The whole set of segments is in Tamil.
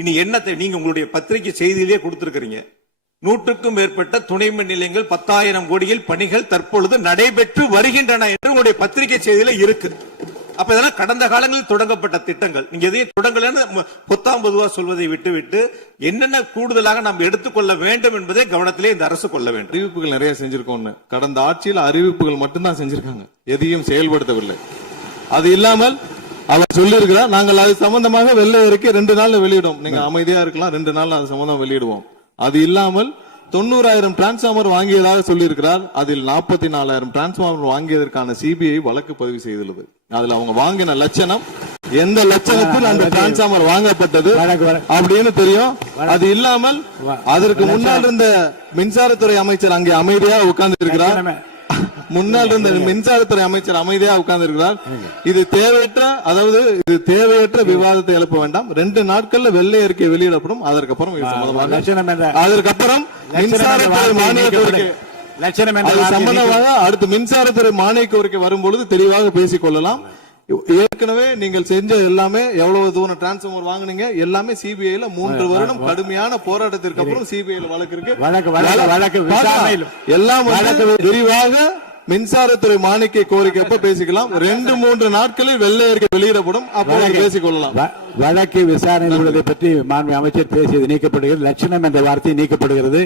இனி என்னத்தை நீங்க உங்களுடைய பத்திரிகை செய்தியிலே கொடுத்திருக்கிறீங்க. 100க்கும் மேற்பட்ட துணை மின் நிலையங்கள் 10,000 கோடியில் பணிகள் தற்பொழுது நடைபெற்று வருகின்றன என்று உங்களுடைய பத்திரிகை செய்தியில இருக்கு. அப்ப இதெல்லாம் கடந்த காலங்களில் தொடங்கப்பட்ட திட்டங்கள். நீங்க எதையும் தொடங்கலன்னு பொத்தாம் பொதுவா சொல்வதை விட்டுவிட்டு என்னென்ன கூடுதலாக நாம் எடுத்துக்கொள்ள வேண்டும் என்பதை கவனத்திலே இந்த அரசு கொள்ள வேண்டும். அறிவிப்புகள் நிறைய செஞ்சிருக்கோம். கடந்த ஆட்சியில் அறிவிப்புகள் மட்டும்தான் செஞ்சிருக்காங்க, எதையும் செயல்படுத்தவில்லை. அது இல்லாமல் அவர் சொல்லியிருக்கிறார், நாங்கள் அது சம்பந்தமாக வெள்ளை அறிக்கை 2 நாள்ல வெளியிடுவோம். நீங்க அமைதியா இருக்கலாம், 2 நாள்ல அது சம்பந்தம் வெளியிடுவோம். அது இல்லாமல் 90,000 டிரான்ஸ்பார்மர் வாங்கியதாக சொல்லியிருக்கிறார். அதில் 44,000 டிரான்ஸ்பார்மர் வாங்கியதற்கான சிபிஐ வழக்கு பதிவு செய்துள்ளது. அதுல அவங்க வாங்கின லட்சணம், எந்த லட்சணத்தில் அந்த டிரான்ஸ்பார்மர் வாங்கப்பட்டது அப்படின்னு தெரியும். அது இல்லாமல் அதற்கு முன்னால் இருந்த மின்சாரத்துறை அமைச்சர் அங்கே அமைதியா உட்கார்ந்து இருக்கிறார். முன்னாள் இருந்த மின்சாரத்துறை அமைச்சர் அமைதியா உட்கார்ந்து இருக்கிறார். இது தேவையற்ற விவாதத்தை எழுப்ப வேண்டாம். 2 நாட்கள்ல வெள்ளை அறிக்கை வெளியிடப்படும். அதற்கப்புறம் அதற்கப்புறம் மின்சாரத்துறை மானிய கோரிக்கை சம்பந்தமாக அடுத்து மின்சாரத்துறை மானிய கோரிக்கை வரும்பொழுது தெளிவாக பேசிக் கொள்ளலாம். ஏற்கனவே நீங்கள் செஞ்ச எல்லாமே எவ்வளவு தூரம் டிரான்ஸ்பார்மர் வாங்குனீங்க எல்லாமே சிபிஐல 3 வருடம் கடுமையான போராட்டத்திற்கு அப்புறம் சிபிஐல வழக்கு இருக்கு. எல்லாம் விரிவாக மின்சாரத்துறை மானிய கோரிக்கை எப்ப பேசிக்கலாம். 2-3 நாட்களில் வெள்ளை அறிக்கை வெளியிடப்படும், அப்போது பேசிக் கொள்ளலாம். வழக்கு விசாரணை உள்ளதை பற்றி மாண்பு அமைச்சர் பேசியது நீக்கப்படுகிறது. லட்சணம் என்ற வார்த்தை நீக்கப்படுகிறது.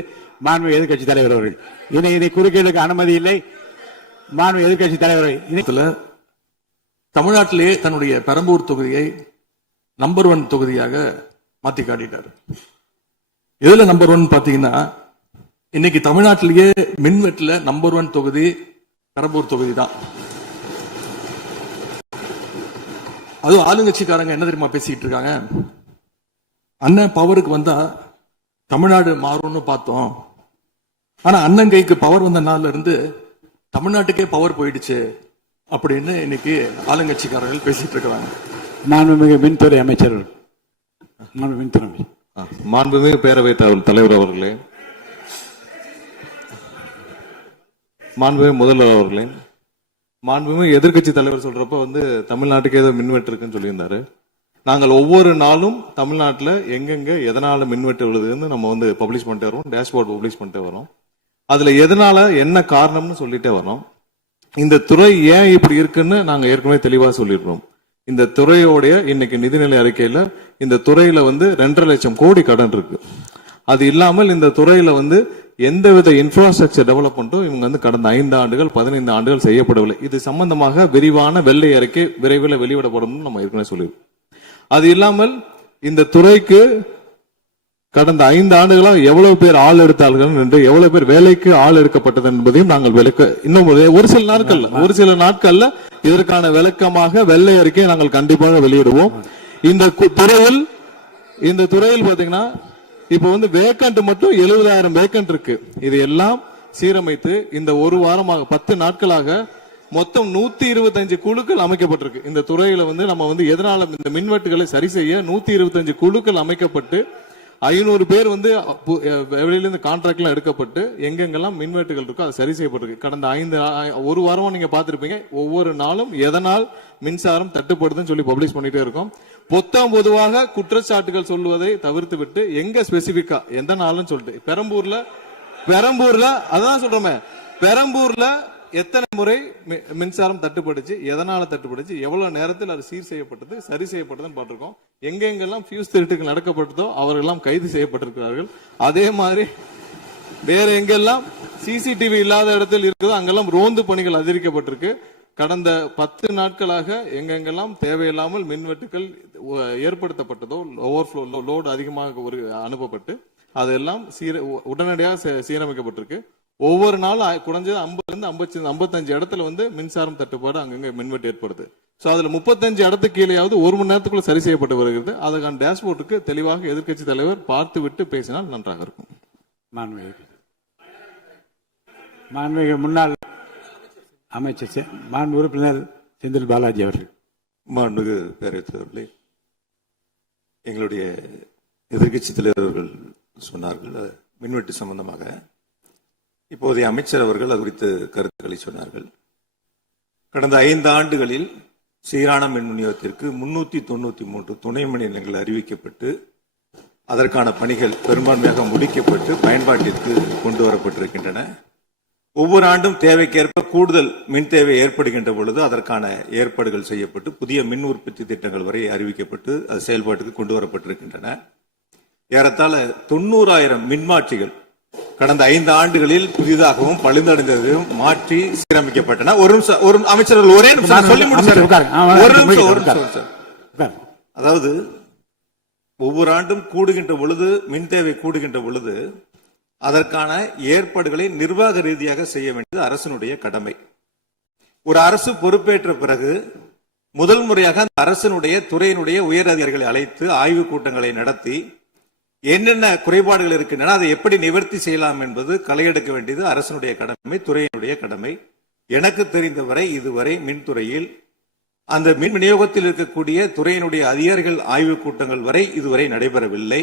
மாண்பு எதிர்கட்சி தலைவர் அவர்கள் இனி குறுக்கீடுக்கு அனுமதி இல்லை. மாண்பு எதிர்கட்சி தலைவர் தமிழ்நாட்டிலே தன்னுடைய பெரம்பூர் தொகுதியை நம்பர் 1 தொகுதியாக மாத்தி காட்டிட்டார். எதுல நம்பர் 1 பாத்தீங்கன்னா, இன்னைக்கு தமிழ்நாட்டிலேயே மின்வெட்டுல நம்பர் 1 தொகுதி பெரம்பூர் தொகுதி தான். அதுவும் ஆளுங்கட்சிக்காரங்க என்ன தெரியுமா பேசிட்டு இருக்காங்க, அண்ணன் பவருக்கு வந்தா தமிழ்நாடு மாறும்னு பார்த்தோம், ஆனா அண்ணன் கைக்கு பவர் வந்த நாள்ல இருந்து தமிழ்நாட்டுக்கே பவர் போயிடுச்சு அப்படின்னு இன்னைக்கு ஆளுங்கட்சிக்காரர்கள் பேசிட்டு இருக்கிறாங்க. மாண்புமிகு மின்துறை அமைச்சர், மாண்புமிகு பேரவைத் தலைவர் அவர்களே, மாண்புமிகு முதல்வர் அவர்களே, மாண்புமிகு எதிர்கட்சி தலைவர் சொல்றப்ப தமிழ்நாட்டுக்கு ஏதோ மின்வெட்டு இருக்குன்னு சொல்லியிருந்தாரு. நாங்கள் ஒவ்வொரு நாளும் தமிழ்நாட்டில் எங்கெங்க எதனால மின்வெட்டு விழுதுன்னு நம்ம பப்ளிஷ் பண்ணிட்டே வரோம், டேஷ்போர்ட் பப்ளிஷ் பண்ணிட்டே வரோம். அதுல எதனால என்ன காரணம்னு சொல்லிட்டே வரோம். இந்த துறை ஏன் இப்படி இருக்குன்னு நாங்க ஏற்கனவே தெளிவா சொல்லிடுறோம். இந்த துறையோடைய இன்னைக்கு நிதிநிலை அறிக்கையில இந்த துறையில 2.5 லட்சம் கோடி கடன் இருக்கு. அது இல்லாமல் இந்த துறையில எந்தவித இன்ஃப்ராஸ்ட்ரக்சர் டெவலப்மெண்ட்டும் இவங்க கடந்த 5 ஆண்டுகள் 15 ஆண்டுகள் செய்யப்படவில்லை. இது சம்பந்தமாக விரிவான வெள்ளை அறிக்கை விரைவில் வெளியிடப்படும் நம்ம ஏற்கனவே சொல்லிடுறோம். அது இல்லாமல் இந்த துறைக்கு கடந்த 5 ஆண்டுகளாக எவ்வளவு பேர் ஆள் எடுத்தார்கள் என்று, எவ்வளவு பேர் வேலைக்கு ஆள் எடுக்கப்பட்டது என்பதையும் நாங்கள் இன்னும் ஒரு சில நாட்கள்ல இதற்கான விளக்கமாக வெள்ளை அறிக்கை நாங்கள் கண்டிப்பாக வெளியிடுவோம். இந்த துறையில் பாத்தீங்கன்னா இப்ப வேக்கண்ட் மட்டும் 70,000 வேக்கண்ட் இருக்கு. இது எல்லாம் சீரமைத்து இந்த ஒரு வாரமாக 10 நாட்களாக மொத்தம் 125 குழுக்கள் அமைக்கப்பட்டிருக்கு. இந்த துறையில நம்ம எதனால இந்த மின்வெட்டுகளை சரி செய்ய 125 குழுக்கள் அமைக்கப்பட்டு 500 பேர் வெளியிலிருந்து கான்ட்ராக்ட் எல்லாம் எடுக்கப்பட்டு எங்கெங்கெல்லாம் மின்வெட்டுகள் இருக்கோ அது சரி செய்யப்பட்டிருக்கு. கடந்த ஒரு வாரமா நீங்க பாத்திருப்பீங்க, ஒவ்வொரு நாளும் எதனால் மின்சாரம் தட்டுப்படுதுன்னு சொல்லி பப்ளிஷ் பண்ணிட்டே இருக்கோம். பொதுவாக குற்றச்சாட்டுகள் சொல்லுவதை தவிர்த்து விட்டு எங்க ஸ்பெசிபிக்கா எந்த நாள்னு சொல்லிட்டு பெரம்பூர்ல அதான் சொல்றோமே, பெரம்பூர்ல எத்தனை முறை மின்சாரம் தட்டுப்படுச்சு, எதனால தட்டுப்படுச்சு, எவ்வளவு நேரத்தில் அது சீர் செய்யப்பட்டது, சரி செய்யப்பட்டதுன்னு பார்த்திருக்கோம். எங்கெங்கெல்லாம் ஃபியூஸ் திருட்டுகள் நடக்கப்பட்டதோ அவர்களெல்லாம் கைது செய்யப்பட்டிருக்கிறார்கள். அதே மாதிரி வேற எங்கெல்லாம் சிசிடிவி இல்லாத இடத்தில் இருக்குதோ அங்கெல்லாம் ரோந்து பணிகள் அதிகரிக்கப்பட்டிருக்கு. கடந்த 10 நாட்களாக எங்கெங்கெல்லாம் தேவையில்லாமல் மின்வெட்டுகள் ஏற்படுத்தப்பட்டதோ, ஓவர்ஃப்ளோ லோடு அதிகமாக அனுப்பப்பட்டு அதெல்லாம் உடனடியாக சீரமைக்கப்பட்டிருக்கு. ஒவ்வொரு நாளும் குறைஞ்சது 50-55 இடத்துல மின்சாரம் தட்டுப்பாடு அங்கங்க மின்வெட்டு ஏற்படுது. அதுல 35 இடத்துக்கு கீழேயாவது 1 மணி நேரத்துக்குள்ள சரி செய்யப்பட்டு வருகிறது. அதுக்கான டேஷ்போர்டுக்கு தெளிவாக எதிர்கட்சி தலைவர் பார்த்து விட்டு பேசினால் நன்றாக இருக்கும். மாண்புமிகு முன்னாள் அமைச்சர் மாண்பு உறுப்பினர் செந்தில் பாலாஜி அவர்கள். மாண்புமிகு பேரவைத் தலைவர்களே, எங்களுடைய எதிர்கட்சி தலைவர்கள் சொன்னார்கள் மின்வெட்டு சம்பந்தமாக. இப்போதைய அமைச்சர் அவர்கள் அது குறித்து கருத்துக்களை சொன்னார்கள். கடந்த 5 ஆண்டுகளில் சீரான மின் விநியோகத்திற்கு 393 துணை மின் நிலையங்கள் அறிவிக்கப்பட்டு அதற்கான பணிகள் பெரும்பான்மையாக முடிக்கப்பட்டு பயன்பாட்டிற்கு கொண்டு வரப்பட்டிருக்கின்றன. ஒவ்வொரு ஆண்டும் தேவைக்கேற்ப கூடுதல் மின் தேவை ஏற்படுகின்ற பொழுது அதற்கான ஏற்பாடுகள் செய்யப்பட்டு புதிய மின் உற்பத்தி திட்டங்கள் வரை அறிவிக்கப்பட்டு அது செயல்பாட்டுக்கு கொண்டு வரப்பட்டிருக்கின்றன. ஏறத்தாழ 90,000 மின்மாற்றிகள் கடந்த 5 ஆண்டுகளில் புதிதாகவும் பழுந்தடைந்ததையும் மாற்றி சீரமைக்கப்பட்டன. ஒரு அமைச்சர்கள் ஒரே நிமிஷம் சொல்லி முடிச்சார். அதாவது ஒவ்வொரு ஆண்டும் கூடுகின்ற பொழுது மின் தேவை கூடுகின்ற பொழுது அதற்கான ஏற்பாடுகளை நிர்வாக ரீதியாக செய்ய வேண்டியது அரசினுடைய கடமை. ஒரு அரசு பொறுப்பேற்ற பிறகு முதல் முறையாக அந்த அரசினுடைய துறையினுடைய உயர் அதிகாரிகளை அழைத்து ஆய்வுக் கூட்டங்களை நடத்தி என்னென்ன குறைபாடுகள் இருக்கின்றன அதை எப்படி நிவர்த்தி செய்யலாம் என்பது களையெடுக்க வேண்டியது அரசினுடைய கடமை, துறையினுடைய கடமை. எனக்கு தெரிந்தவரை இதுவரை மின்துறையில் அந்த மின் விநியோகத்தில் இருக்கக்கூடிய துறையினுடைய அதிகாரிகள் ஆய்வுக் கூட்டங்கள் வரை இதுவரை நடைபெறவில்லை.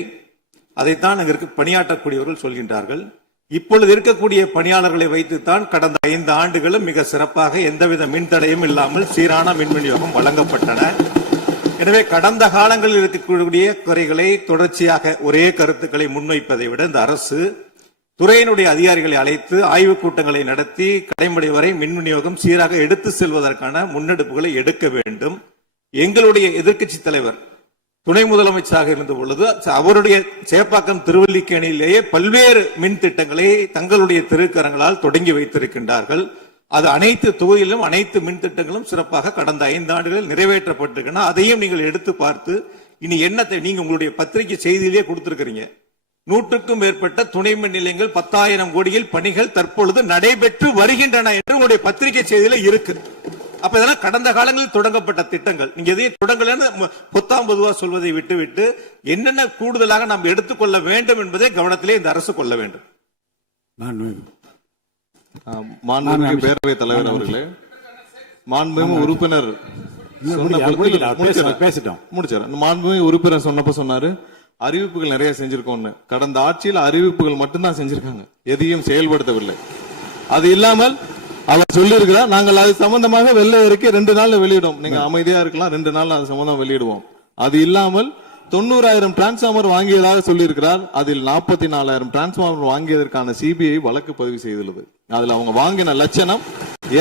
அதைத்தான் அங்கு பணியாற்றக்கூடியவர்கள் சொல்கின்றார்கள். இப்பொழுது இருக்கக்கூடிய பணியாளர்களை வைத்துத்தான் கடந்த 5 ஆண்டுகளும் மிக சிறப்பாக எந்தவித மின் தடையும் இல்லாமல் சீரான மின் விநியோகம் வழங்கப்பட்டன. எனவே கடந்த காலங்களில் இருக்கக்கூடிய குறைகளை தொடர்ச்சியாக ஒரே கருத்துக்களை முன்வைப்பதை விட இந்த அரசு துறையினுடைய அதிகாரிகளை அழைத்து ஆய்வுக் கூட்டங்களை நடத்தி கடைமுறை வரை மின் விநியோகம் சீராக எடுத்து செல்வதற்கான முன்னெடுப்புகளை எடுக்க வேண்டும். எங்களுடைய எதிர்க்கட்சி தலைவர் துணை முதலமைச்சராக இருந்த பொழுது அவருடைய சேப்பாக்கம் திருவல்லிக்கேணியிலேயே பல்வேறு மின் திட்டங்களை தங்களுடைய திருக்கரங்களால் தொடங்கி வைத்திருக்கின்றார்கள். அது அனைத்து தொகுதியிலும் அனைத்து மின் திட்டங்களும் சிறப்பாக கடந்த 5 ஆண்டுகளில் நிறைவேற்றப்பட்டிருக்கின்றன. அதையும் நீங்கள் எடுத்து பார்த்து இனி என்னத்தை நீங்க உங்களுடைய பத்திரிகை செய்தியிலேயே கொடுத்திருக்கிறீங்க. 100க்கும் மேற்பட்ட துணை மின் நிலையங்கள் 10,000 கோடியில் பணிகள் தற்பொழுது நடைபெற்று வருகின்றன என்று உங்களுடைய பத்திரிகை செய்தியில இருக்கு. அப்ப இதெல்லாம் கடந்த காலங்களில் தொடங்கப்பட்ட திட்டங்கள். நீங்க எதையும் தொடங்கலன்னு பொத்தாம் பொதுவா சொல்வதை விட்டுவிட்டு என்னென்ன கூடுதலாக நாம் எடுத்துக்கொள்ள வேண்டும் என்பதை கவனத்திலே இந்த அரசு கொள்ள வேண்டும். மாண்புமிகு பேரவைத் தலைவர் அவர்களே, மாண்புமிகு உறுப்பினர் மாண்புமிகு உறுப்பினர் சொன்னப்ப சொன்னாரு அறிவிப்புகள் நிறைய செஞ்சிருக்கோம்னு. கடந்த ஆட்சியில் அறிவிப்புகள் மட்டும்தான் செஞ்சிருக்காங்க, எதையும் செயல்படுத்தவில்லை. அது இல்லாமல் அவர் சொல்லியிருக்கிறார் நாங்கள் அது சம்பந்தமாக வெள்ளை அறிக்கை 2 நாள்ல வெளியிடும். நீங்க அமைதியா இருக்கலாம், 2 நாள்ல அது சம்பந்தம் வெளியிடுவோம். அது இல்லாமல் 90,000 டிரான்ஸ்பார்மர் வாங்கியதாக சொல்லியிருக்கிறார். அதில் 44,000 டிரான்ஸ்பார்மர் வாங்கியதற்கான சிபிஐ வழக்கு பதிவு செய்துள்ளது. அதுல அவங்க வாங்கின லட்சணம்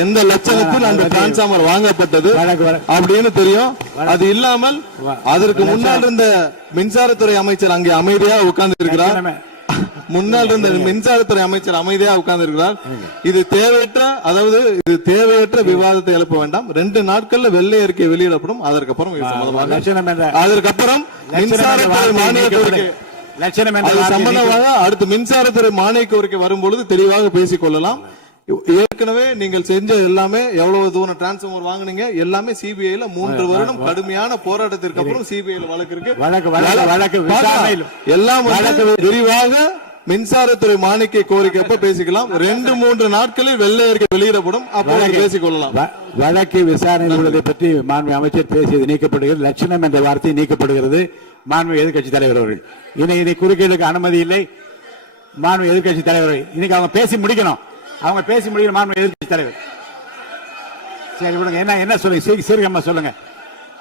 எந்த லட்சணத்தில் அந்த டிரான்ஸ்பார்மர் வாங்கப்பட்டது அப்படின்னு தெரியும். அது இல்லாமல் அதற்கு முன்னால் இருந்த மின்சாரத்துறை அமைச்சர் அங்கே அமைதியா உட்கார்ந்து இருக்கிறார். முன்னால் இருந்த மின்சாரத்துறை அமைச்சர் அமைதியா உட்கார்ந்து இருக்கிறார். இது தேவையற்ற விவாதத்தை எழுப்ப வேண்டாம். 2 நாட்கள்ல வெள்ளை அறிக்கை வெளியிடப்படும். அதற்கப்புறம் மின்சாரத்துறை மானிய கோரிக்கை சம்பந்தமாக அடுத்து மின்சாரத்துறை மானிய கோரிக்கை வரும்பொழுது தெளிவாக பேசிக் கொள்ளலாம். ஏற்கனவே நீங்கள் செஞ்ச எல்லாமே எவ்வளவு தூரம் டிரான்ஸ்பார்மர் வாங்குனீங்க எல்லாமே சிபிஐல 3 வருடம் கடுமையான போராட்டத்திற்கு அப்புறம் சிபிஐல வழக்கு இருக்கு. எல்லாம் விரிவாக மின்சாரத்துறை மானிய கோரிக்கை அப்ப பேசிக்கலாம். 2-3 நாட்களில் வெள்ளை அறிக்கை வெளியிடப்படும், அப்போது பேசிக் கொள்ளலாம். வழக்கு விசாரணை உள்ளதை பற்றி மாண்பு அமைச்சர் பேசியது நீக்கப்படுகிறது. லட்சணம் என்ற வார்த்தை நீக்கப்படுகிறது. மாண்பு எதிர்க்கட்சி தலைவர் அவர்கள் இனி குறுக்கீடுக்கு அனுமதி இல்லை. மாண்பு எதிர்க்கட்சி தலைவர் இன்னைக்கு அவங்க பேசி முடிக்கணும். மாண்பு எதிர்க்கட்சி தலைவர் சரி விடுங்க. என்ன சொல்லுங்க, சீக்கிரமா சொல்லுங்க.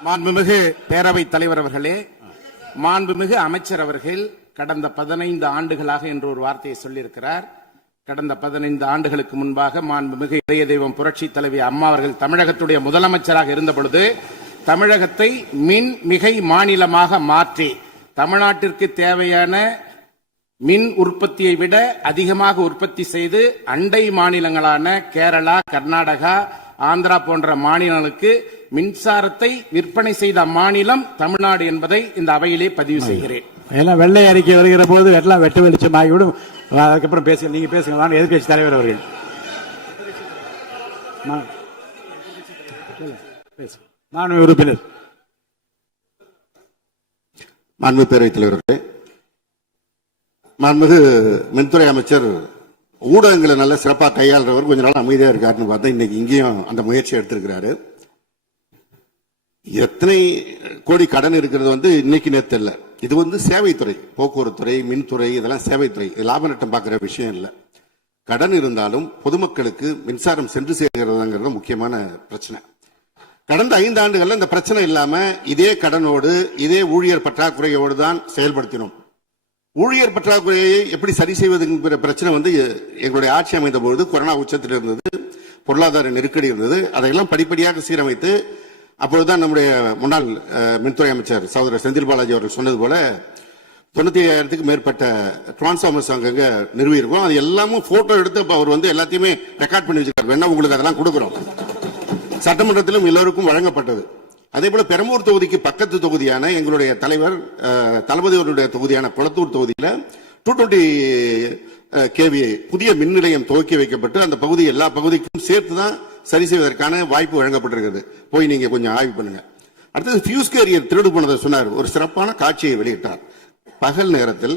மாண்புமிகு பேரவைத் தலைவர் அவர்களே, மாண்புமிகு அமைச்சர் அவர்கள் கடந்த 15 ஆண்டுகளாக என்று ஒரு வார்த்தையை சொல்லியிருக்கிறார். கடந்த 15 ஆண்டுகளுக்கு முன்பாக மாண்புமிகு இதய தெய்வம் புரட்சி தலைவி அம்மா அவர்கள் தமிழகத்துடைய முதலமைச்சராக இருந்த பொழுது தமிழகத்தை மின் மிகை மாநிலமாக மாற்றி தமிழ்நாட்டிற்கு தேவையான மின் உற்பத்தியை விட அதிகமாக உற்பத்தி செய்து அண்டை மாநிலங்களான கேரளா, கர்நாடகா, ஆந்திரா போன்ற மாநிலங்களுக்கு மின்சாரத்தை விற்பனை செய்த மாநிலம் தமிழ்நாடு என்பதை இந்த அவையிலே பதிவு செய்கிறேன். எல்லாம் வெள்ளை அறிக்கை வருகிற போது எல்லாம் வெட்ட வெளிச்சமாகிவிடும். அதுக்கப்புறம் பேசுங்க, நீங்க பேசுங்க. எதிர்க்கட்சி தலைவர் அவர்கள் மாண்பு உறுப்பினர். மாண்பு பேரவைத் தலைவர்களே, மாண்புமிகு மின்துறை அமைச்சர் ஊடகங்களை நல்ல சிறப்பாக கையாளுறவர். கொஞ்ச நாள் அமைதியா இருக்காருன்னு பார்த்தா இன்னைக்கு இங்கேயும் அந்த முயற்சி எடுத்திருக்கிறாரு. எத்தனை கோடி கடன் இருக்கிறது இன்னைக்கு நேற்று இல்ல. இது சேவைத்துறை, போக்குவரத்துறை, மின்துறை, இதெல்லாம் சேவைத்துறை. லாப நட்டம் பார்க்கிற விஷயம் இல்லை. கடன் இருந்தாலும் பொதுமக்களுக்கு மின்சாரம் சென்று சேர்கிறதுங்கிறது முக்கியமான பிரச்சனை. கடந்த 5 ஆண்டுகள்ல இந்த பிரச்சனை இல்லாம இதே கடனோடு இதே ஊழியர் பற்றாக்குறையோடு தான் செயல்படுத்தினோம். ஊழியர் பற்றாக்குறையை எப்படி சரி செய்வதுங்கிற பிரச்சனை வந்து எங்களுடைய ஆட்சி அமைந்த பொழுது கொரோனா உச்சத்தில் இருந்தது, பொருளாதார நெருக்கடி இருந்தது. அதையெல்லாம் படிப்படியாக சீரமைத்து அப்பொழுதுதான் நம்முடைய முன்னாள் மின்துறை அமைச்சர் சகோதரர் செந்தில் பாலாஜி அவர்கள் சொன்னது போல 95,000க்கு மேற்பட்ட டிரான்ஸ்ஃபார்மர்ஸ் அங்கங்க நிறுவி இருக்கும். அது எல்லாமும் போட்டோ எடுத்து அவர் வந்து எல்லாத்தையுமே ரெக்கார்ட் பண்ணி வச்சிருக்காரு. வேணா உங்களுக்கு அதெல்லாம் கொடுக்குறோம். சட்டமன்றத்திலும் எல்லோருக்கும் வழங்கப்பட்டது. அதே போல பெரம்பூர் தொகுதிக்கு பக்கத்து தொகுதியான எங்களுடைய தலைவர் தளபதி அவருடைய தொகுதியான குளத்தூர் தொகுதியில 220 kVA புதிய மின் நிலையம் துவக்கி வைக்கப்பட்டு அந்த பகுதி எல்லா பகுதிக்கும் சேர்த்துதான் சரி செய்வதற்கான வாய்ப்பு வழங்கப்பட்டிருக்கிறது. போய் நீங்க கொஞ்சம் ஆய்வு பண்ணுங்க. அடுத்தது ஃபியூஸ் கேரியர் திருடு போனதை சொன்னார். ஒரு சிறப்பான காட்சியை வெளியிட்டார். பகல் நேரத்தில்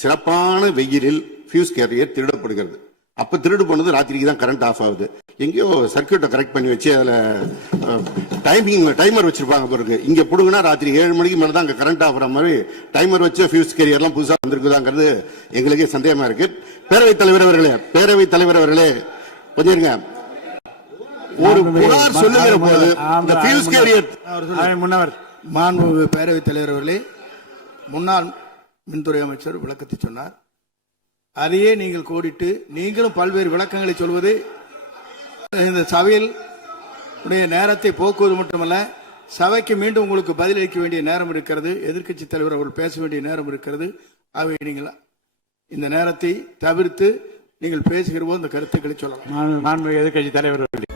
சிறப்பான வெயிலில் ஃபியூஸ் கேரியர் திருடப்படுகிறது. அப்ப திருடு போனது ராத்திரிக்கு தான் கரண்ட் ஆஃப் ஆகுது. எங்கேயோ சர்க்கியூட்டை கரெக்ட் பண்ணி வச்சு அதுல டைமர் வச்சிருப்பாங்க பிறகு. இங்க புடுங்கினா ராத்திரி 7 மணிக்கு மேல தான் அங்க கரண்ட் ஆஃப் ஆகிற மாதிரி டைமர் வச்சு ஃபியூஸ் கேரியர்லாம் புதுசா வந்திருக்குதாங்கிறது எங்களுக்கே சந்தேகமா இருக்கு. பேரவைத் தலைவர் அவர்களே கொஞ்சம் இருங்க. ஒரு புகார் சொல்லுகிற போது இந்த ஃபியூஸ் கேரியர் முன்னவர் மாண்புமிகு பேரவைத் தலைவர் அவர்களே, முன்னாள் மின்துறை அமைச்சர் விளக்கத்தை சொன்னார். அதையே நீங்கள் கோடிட்டு நீங்களும் பல்வேறு விளக்கங்களை சொல்வது இந்த சபையில் உடைய நேரத்தை போக்குவது மட்டுமல்ல, சபைக்கு மீண்டும் உங்களுக்கு பதிலளிக்க வேண்டிய நேரம் இருக்கிறது. எதிர்க்கட்சி தலைவர் அவர்கள் பேச வேண்டிய நேரம் இருக்கிறது. ஆகவே நீங்கள் இந்த நேரத்தை தவிர்த்து நீங்கள் பேசுகிற போது இந்த கருத்துக்களை சொல்லலாம். மாண்புமிகு எதிர்க்கட்சி தலைவர் அவர்களே.